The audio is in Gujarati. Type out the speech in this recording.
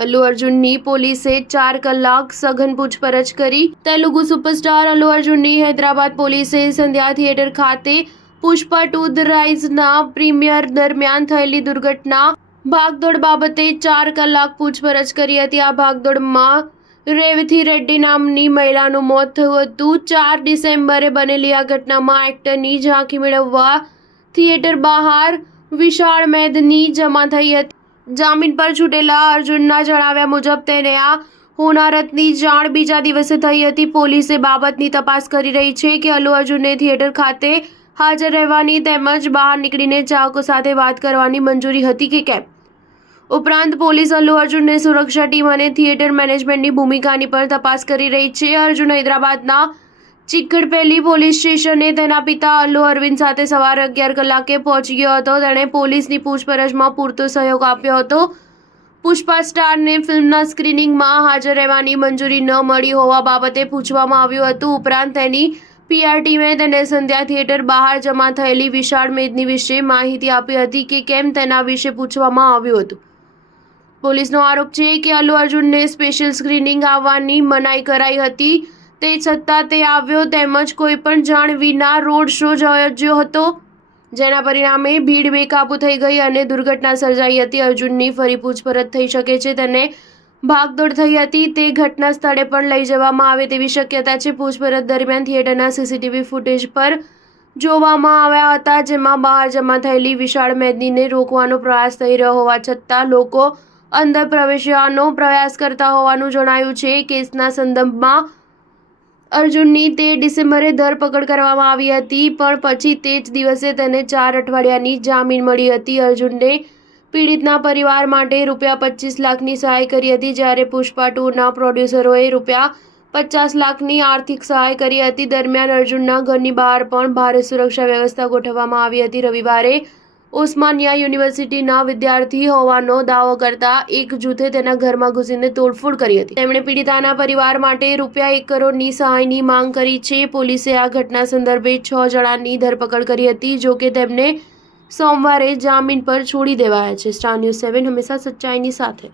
અલ્લુ અર્જુનની પોલીસે 4 કલાક સઘન પૂછપરછ કરી। તેલુગુ સુપરસ્ટાર અલ્લુ અર્જુનની હૈદરાબાદ પોલીસે સંધ્યા થિયેટર ખાતે પુષ્પા 2 ધ રાઇઝના પ્રીમિયર દરમિયાન થયેલી દુર્ઘટના ભાગદોડ બાબતે 4 કલાક પૂછપરછ કરી હતી। આ ભાગદોડમાં રેવથી રેડ્ડી નામની મહિલાનું મોત થયું હતું। 4 ડિસેમ્બરે બનેલી આ ઘટનામાં એક્ટરની ઝાંખી મેળવવા થિયેટર બહાર વિશાળ મેદની જમા થઈ હતી। જામીન પર છૂટેલા અર્જુનના જણાવ્યા મુજબ તેને આ હોનારતની જાણ બીજા દિવસે થઈ હતી। પોલીસે બાબતની તપાસ કરી રહી છે કે અલ્લુ અર્જુનને થિયેટર ખાતે હાજર રહેવાની તેમજ બહાર નીકળીને ચાહકો સાથે વાત કરવાની મંજૂરી હતી કે કેમ। ઉપરાંત પોલીસ અલ્લુ અર્જુનને સુરક્ષા ટીમ અને થિયેટર મેનેજમેન્ટની ભૂમિકાની પણ તપાસ કરી રહી છે। અર્જુન હૈદરાબાદના ચિક્કડપલ્લી પોલીસ સ્ટેશને તેના પિતા અલ્લુ અરવિંદ સાથે સવારે 11 કલાકે પહોંચી ગયો હતો। તેણે પોલીસની પૂછપરછમાં પૂરતો સહયોગ આપ્યો હતો। પુષ્પા સ્ટારને ફિલ્મના સ્ક્રીનિંગમાં હાજર રહેવાની મંજૂરી ન મળી હોવા બાબતે પૂછવામાં આવ્યું હતું। ઉપરાંત તેની PR ટીમે તેને સંધ્યા થિયેટર બહાર જમા થયેલી વિશાળ મેદની વિશે માહિતી આપી હતી કે કેમ તેના વિશે પૂછવામાં આવ્યું હતું। પોલીસનો આરોપ છે કે અલ્લુ અર્જુનને સ્પેશિયલ સ્ક્રીનિંગ આવવાની મનાઈ કરાઈ હતી। તે છતાં તે આવ્યો તેમજ કોઈપણ જાણ વિના રોડ શો યોજ્યો હતો, જેના પરિણામે ભીડ બેકાબૂ થઈ ગઈ અને દુર્ઘટના સર્જાઈ હતી। અર્જુનની ફરી પૂછપરછ થઈ શકે છે। તેને ભાગદોડ થઈ હતી, તે ઘટના સ્થળે પણ લઈ જવામાં આવે તેવી શક્યતા છે। પૂછપરછ દરમિયાન થિયેટરના CCTV ફૂટેજ પર જોવામાં આવ્યા હતા, જેમાં બહાર જમા થયેલી વિશાળ મેદનીને રોકવાનો પ્રયાસ થઈ રહ્યો હોવા છતાં લોકો અંદર પ્રવેશવાનો પ્રયાસ કરતા હોવાનું જણાયું છે। કેસના સંદર્ભમાં અર્જુનની 13 ડિસેમ્બરે ધરપકડ કરવામાં આવી હતી, પણ પછી તે જ દિવસે તેને 4 અઠવાડિયાની જામીન મળી હતી। અર્જુને પીડિતના પરિવાર માટે ₹25 લાખની સહાય કરી હતી, જ્યારે પુષ્પા 2ના પ્રોડ્યુસરોએ ₹50 લાખની આર્થિક સહાય કરી હતી। દરમિયાન અર્જુનના ઘરની બહાર પણ ભારે સુરક્ષા વ્યવસ્થા ગોઠવવામાં આવી હતી। રવિવારે ઓસ્માનિયા યુનિવર્સિટીના વિદ્યાર્થી હોવાનો દાવો કરતા એક જૂથે તેના ઘરમાં ઘૂસીને તોડફોડ કરી હતી। તેમણે પીડિતાના પરિવાર માટે ₹1 કરોડની સહાયની માંગ કરી છે। પોલીસે આ ઘટના સંદર્ભે 6 જણાની ધરપકડ કરી હતી, જો કે તેમને સોમવારે જામીન પર છોડી દેવાયા છે। સ્ટાર ન્યૂઝ 7 હંમેશા સચ્ચાઈની સાથે।